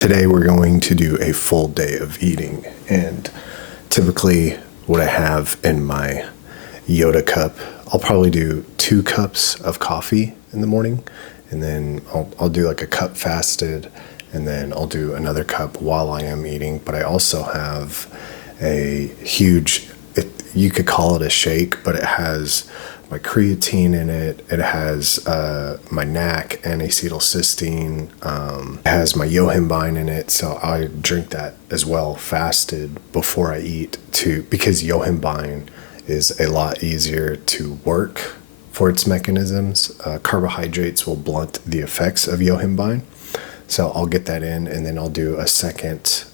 Today we're going to do a full day of eating, and typically what I have in my Yoda cup, I'll probably do 2 cups of coffee in the morning, and then I'll do like a cup fasted, and then I'll do another cup while I am eating. But I also have a huge, you could call it a shake, but it has my creatine in it. It has my NAC, N-acetylcysteine. It has my yohimbine in it. So I drink that as well, fasted before I eat, because yohimbine is a lot easier to work for its mechanisms. Carbohydrates will blunt the effects of yohimbine. So I'll get that in, and then I'll do a second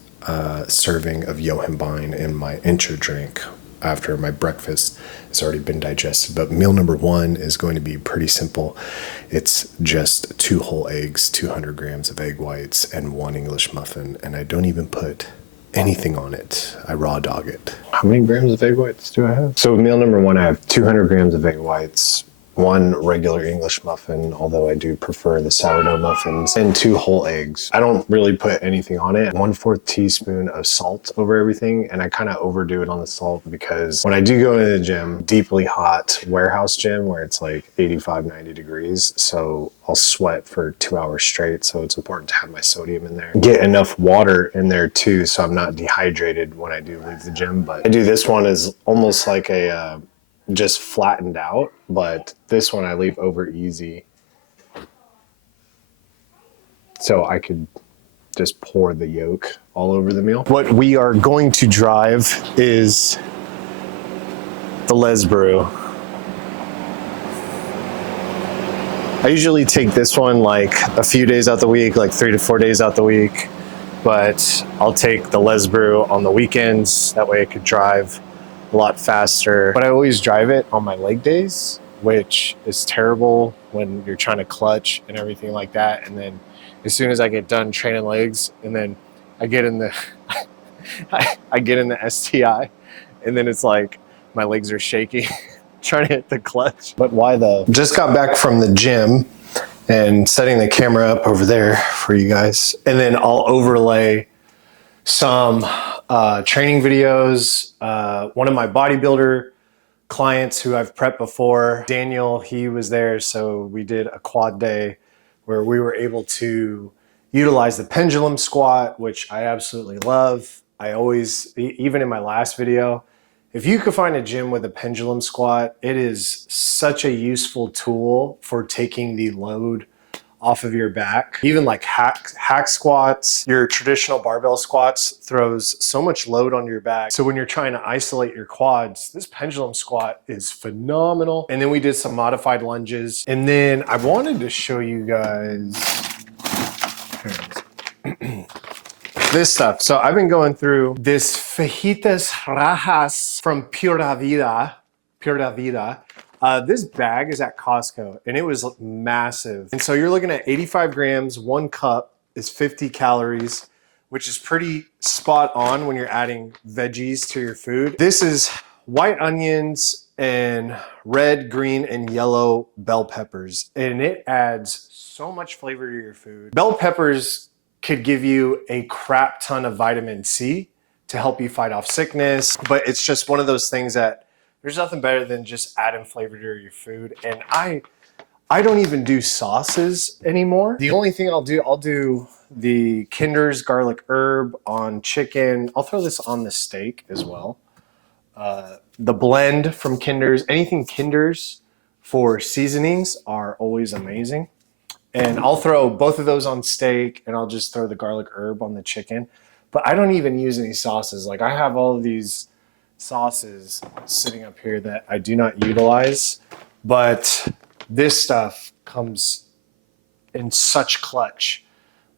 serving of yohimbine in my intra drink after my breakfast has already been digested. But meal number 1 is going to be pretty simple. It's just 2 whole eggs, 200 grams of egg whites, and 1 English muffin. And I don't even put anything on it. I raw dog it. How many grams of egg whites do I have? So meal number 1, I have 200 grams of egg whites, 1 regular English muffin, although I do prefer the sourdough muffins, and 2 whole eggs. I don't really put anything on it. 1/4 teaspoon of salt over everything, and I kind of overdo it on the salt because when I do go into the gym, deeply hot warehouse gym where it's like 85, 90 degrees, so I'll sweat for 2 hours straight, so it's important to have my sodium in there. Get enough water in there too, so I'm not dehydrated when I do leave the gym. But I do this one as almost like a just flattened out, but this one I leave over easy so I could just pour the yolk all over the meal. What we are going to drive is the Les Brew. I usually take this one like a few days out the week, like 3 to 4 days out the week, but I'll take the Les Brew on the weekends. That way I could drive a lot faster. But I always drive it on my leg days, which is terrible when you're trying to clutch and everything like that. And then as soon as I get done training legs, and then I get in the I get in the STI, and then it's like my legs are shaking trying to hit the clutch. But why though? Just got back from the gym and setting the camera up over there for you guys, and then I'll overlay some training videos. One of my bodybuilder clients who I've prepped before, Daniel, he was there. So we did a quad day where we were able to utilize the pendulum squat, which I absolutely love. I always, even in my last video, if you could find a gym with a pendulum squat, it is such a useful tool for taking the load off of your back. Even like hack squats, your traditional barbell squats throws so much load on your back. So when you're trying to isolate your quads, this pendulum squat is phenomenal. And then we did some modified lunges. And then I wanted to show you guys this stuff. So I've been going through this fajitas rajas from Pura Vida. This bag is at Costco, and it was massive. And so you're looking at 85 grams, 1 cup is 50 calories, which is pretty spot on when you're adding veggies to your food. This is white onions and red, green, and yellow bell peppers, and it adds so much flavor to your food. Bell peppers could give you a crap ton of vitamin C to help you fight off sickness, but it's just one of those things that there's nothing better than just adding flavor to your food. And I don't even do sauces anymore. The only thing I'll do the Kinder's garlic herb on chicken. I'll throw this on the steak as well. The blend from Kinder's, anything Kinder's for seasonings are always amazing. And I'll throw both of those on steak, and I'll just throw the garlic herb on the chicken. But I don't even use any sauces. Like, I have all of these sauces sitting up here that I do not utilize, but this stuff comes in such clutch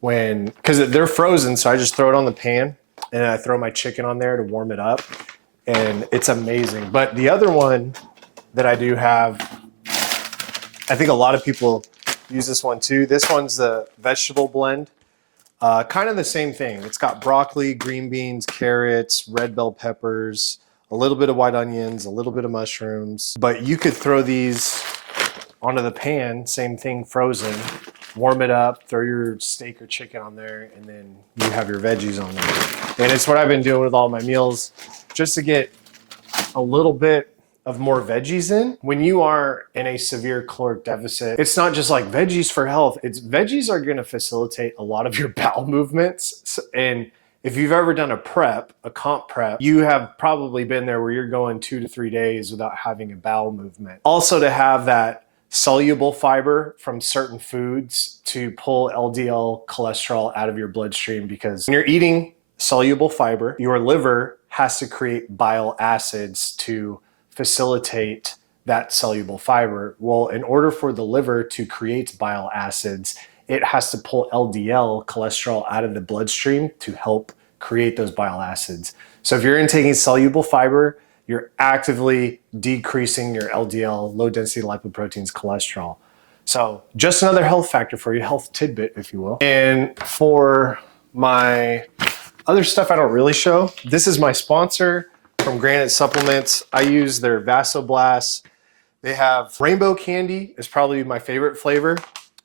because they're frozen. So I just throw it on the pan, and I throw my chicken on there to warm it up, and it's amazing. But the other one that I do have, I think a lot of people use this one too. This one's the vegetable blend. Kind of the same thing. It's got broccoli, green beans, carrots, red bell peppers, a little bit of white onions, a little bit of mushrooms. But you could throw these onto the pan, same thing, frozen. Warm it up, throw your steak or chicken on there, and then you have your veggies on there. And it's what I've been doing with all my meals, just to get a little bit of more veggies in. When you are in a severe caloric deficit, it's not just like veggies for health. It's veggies are going to facilitate a lot of your bowel movements. And if you've ever done a comp prep, you have probably been there where you're going 2 to 3 days without having a bowel movement. Also, to have that soluble fiber from certain foods to pull LDL cholesterol out of your bloodstream, because when you're eating soluble fiber, your liver has to create bile acids to facilitate that soluble fiber. Well, in order for the liver to create bile acids, it has to pull LDL cholesterol out of the bloodstream to help create those bile acids. So if you're intaking soluble fiber, you're actively decreasing your LDL, low density lipoproteins, cholesterol. So just another health factor for you, health tidbit, if you will. And for my other stuff I don't really show, this is my sponsor from Granite Supplements. I use their Vasoblast. They have rainbow candy is probably my favorite flavor.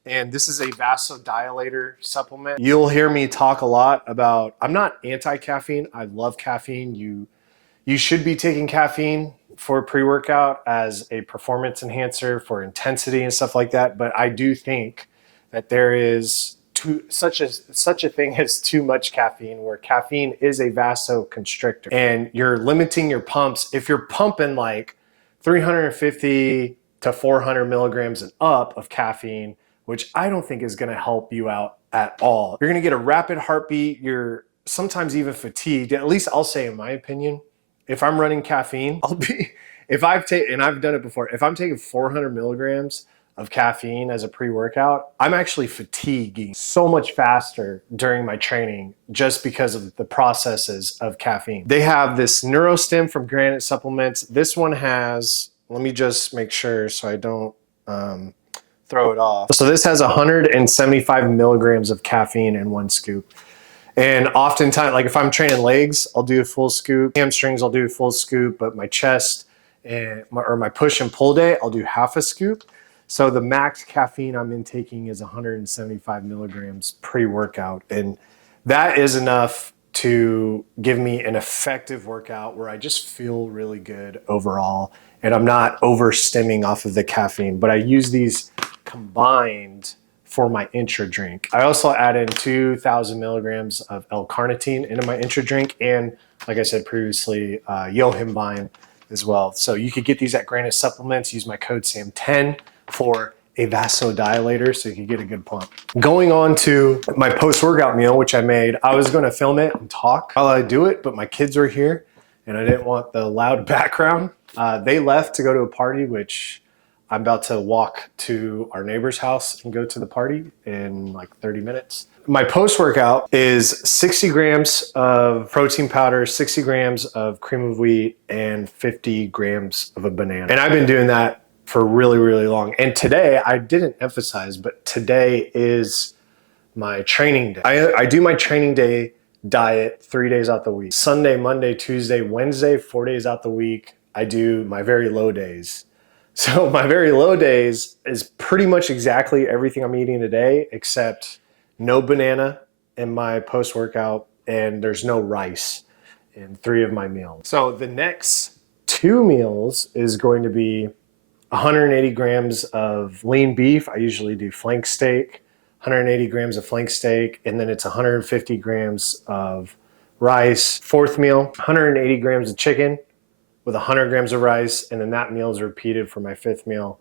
And this is a vasodilator supplement. You'll hear me talk a lot about, I'm not anti-caffeine. I love caffeine. You should be taking caffeine for pre-workout as a performance enhancer for intensity and stuff like that. But I do think that there is such a thing as too much caffeine, where caffeine is a vasoconstrictor and you're limiting your pumps. If you're pumping like 350 to 400 milligrams and up of caffeine, which I don't think is going to help you out at all, you're going to get a rapid heartbeat. You're sometimes even fatigued. At least I'll say, in my opinion, if I'm running caffeine, and I've done it before, if I'm taking 400 milligrams of caffeine as a pre-workout, I'm actually fatiguing so much faster during my training just because of the processes of caffeine. They have this NeuroStim from Granite Supplements. This one has, let me just make sure so I don't throw it off. So this has 175 milligrams of caffeine in one scoop. And oftentimes, like if I'm training legs, I'll do a full scoop. Hamstrings, I'll do a full scoop. But my chest or my push and pull day, I'll do half a scoop. So the max caffeine I'm intaking is 175 milligrams pre-workout. And that is enough to give me an effective workout where I just feel really good overall. And I'm not overstimming off of the caffeine. But I use these combined for my intra drink. I also add in 2,000 milligrams of L-carnitine into my intra drink. And like I said previously, yohimbine as well. So you could get these at Granite Supplements. Use my code SAM10 for a vasodilator so you can get a good pump. Going on to my post-workout meal, which I made, I was going to film it and talk while I do it, but my kids were here and I didn't want the loud background. They left to go to a party, which I'm about to walk to our neighbor's house and go to the party in like 30 minutes. My post-workout is 60 grams of protein powder, 60 grams of cream of wheat, and 50 grams of a banana. And I've been doing that for really, really long. And today, I didn't emphasize, but today is my training day. I do my training day diet 3 days out the week. Sunday, Monday, Tuesday, Wednesday, 4 days out the week, I do my very low days. So my very low days is pretty much exactly everything I'm eating today, except no banana in my post-workout, and there's no rice in 3 of my meals. So the next 2 meals is going to be 180 grams of lean beef. I usually do flank steak, 180 grams of flank steak, and then it's 150 grams of rice. 4th meal, 180 grams of chicken with 100 grams of rice, and then that meal is repeated for my 5th meal.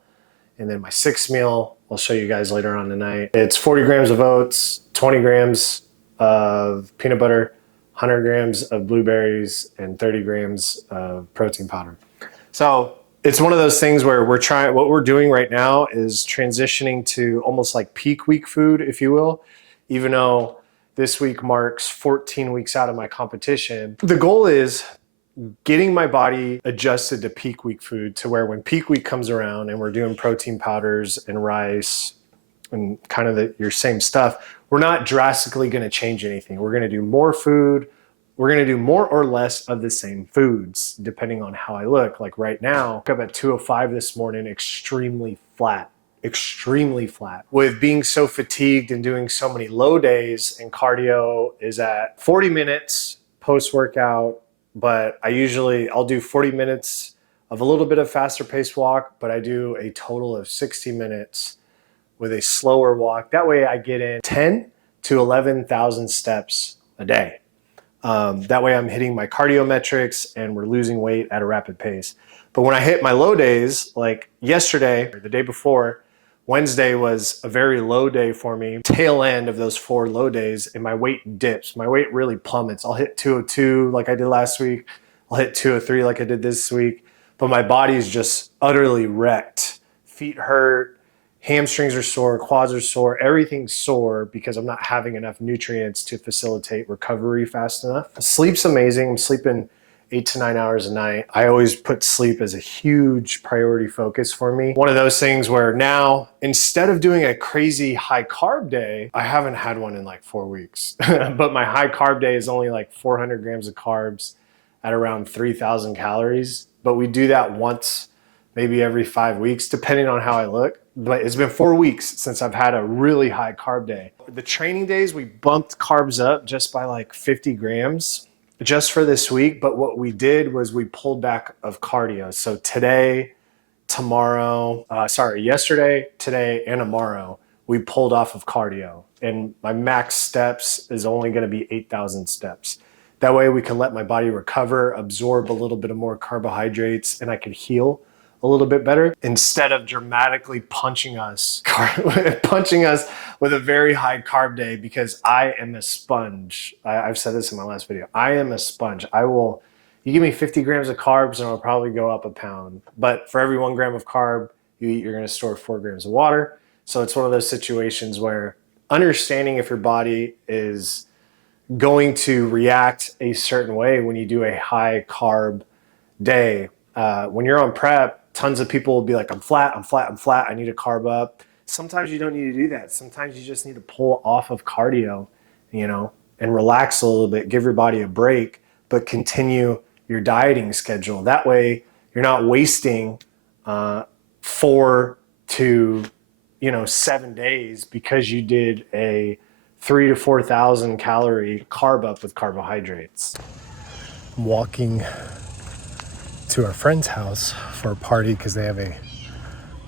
And then my 6th meal, I'll show you guys later on tonight. It's 40 grams of oats, 20 grams of peanut butter, 100 grams of blueberries, and 30 grams of protein powder. So it's one of those things where what we're doing right now is transitioning to almost like peak week food, if you will, even though this week marks 14 weeks out of my competition. The goal is getting my body adjusted to peak week food to where when peak week comes around and we're doing protein powders and rice and kind of your same stuff, we're not drastically going to change anything. We're going to do more food. We're going to do more or less of the same foods, depending on how I look. Like right now, I woke up at 2:05 this morning, extremely flat. extremely flat. With being so fatigued and doing so many low days, and cardio is at 40 minutes post-workout, but I'll do 40 minutes of a little bit of faster paced walk, but I do a total of 60 minutes with a slower walk. That way I get in 10 to 11,000 steps a day. That way I'm hitting my cardio metrics and we're losing weight at a rapid pace. But when I hit my low days, like yesterday or the day before, Wednesday was a very low day for me. Tail end of those 4 low days, and my weight dips. My weight really plummets. I'll hit 202 like I did last week. I'll hit 203 like I did this week. But my body is just utterly wrecked. Feet hurt, hamstrings are sore, quads are sore, everything's sore because I'm not having enough nutrients to facilitate recovery fast enough. Sleep's amazing. I'm sleeping 8 to 9 hours a night. I always put sleep as a huge priority focus for me. One of those things where now, instead of doing a crazy high carb day, I haven't had one in like 4 weeks, but my high carb day is only like 400 grams of carbs at around 3,000 calories. But we do that once, maybe every 5 weeks, depending on how I look. But it's been 4 weeks since I've had a really high carb day. The training days, we bumped carbs up just by like 50 grams just for this week. But what we did was we pulled back of cardio. So yesterday, today, and tomorrow, we pulled off of cardio. And my max steps is only going to be 8,000 steps. That way we can let my body recover, absorb a little bit of more carbohydrates, and I can heal a little bit better instead of dramatically punching us with a very high carb day, because I am a sponge. I've said this in my last video. I am a sponge. You give me 50 grams of carbs and I'll probably go up a pound. But for every 1 gram of carb you eat, you're going to store 4 grams of water. So it's one of those situations where understanding if your body is going to react a certain way when you do a high carb day. When you're on prep, tons of people will be like, I'm flat, I need to carb up. Sometimes you don't need to do that. Sometimes you just need to pull off of cardio, and relax a little bit, give your body a break, but continue your dieting schedule. That way you're not wasting 4 to 7 days because you did a 3,000 to 4,000 calorie carb up with carbohydrates. I'm walking to our friend's house for a party because they have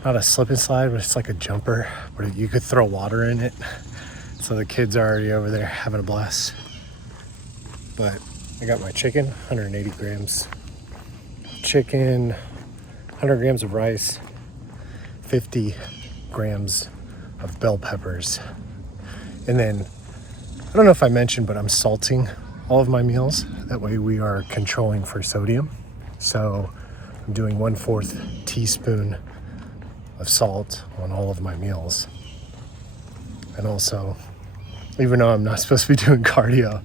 not a slip and slide, but it's like a jumper where you could throw water in it. So the kids are already over there having a blast. But I got my chicken, 180 grams chicken, 100 grams of rice, 50 grams of bell peppers. And then, I don't know if I mentioned, but I'm salting all of my meals. That way we are controlling for sodium. So I'm doing 1/4 teaspoon of salt on all of my meals. And also, even though I'm not supposed to be doing cardio,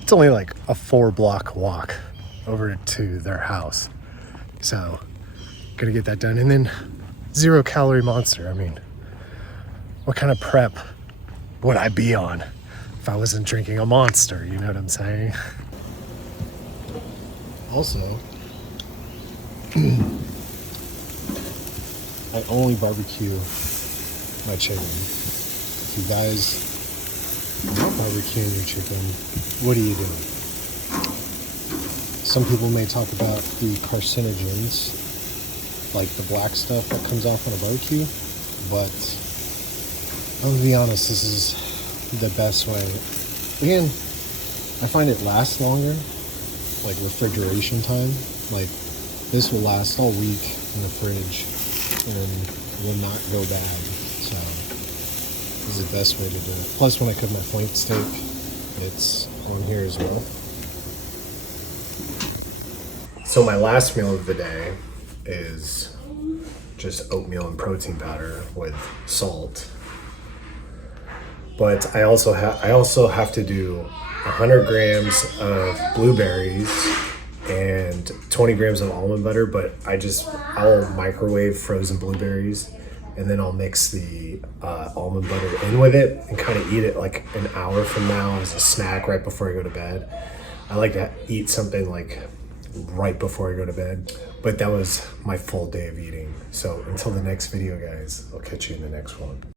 it's only like a 4-block walk over to their house. So, gonna get that done. And then 0 calorie monster. I mean, what kind of prep would I be on if I wasn't drinking a monster? You know what I'm saying? Also, I only barbecue my chicken. If you guys not barbecuing your chicken, what are you doing? Some people may talk about the carcinogens, like the black stuff that comes off on a barbecue, but I'm gonna be honest, this is the best way. Again, I find it lasts longer, like refrigeration time. Like, this will last all week in the fridge and will not go bad. So this is the best way to do it. Plus, when I cook my flank steak, it's on here as well. So my last meal of the day is just oatmeal and protein powder with salt. But I also have to do 100 grams of blueberries and 20 grams of almond butter, but I'll microwave frozen blueberries, and then I'll mix the almond butter in with it and kind of eat it like an hour from now as a snack right before I go to bed. I like to eat something like right before I go to bed. But that was my full day of eating. So until the next video, guys, I'll catch you in the next one.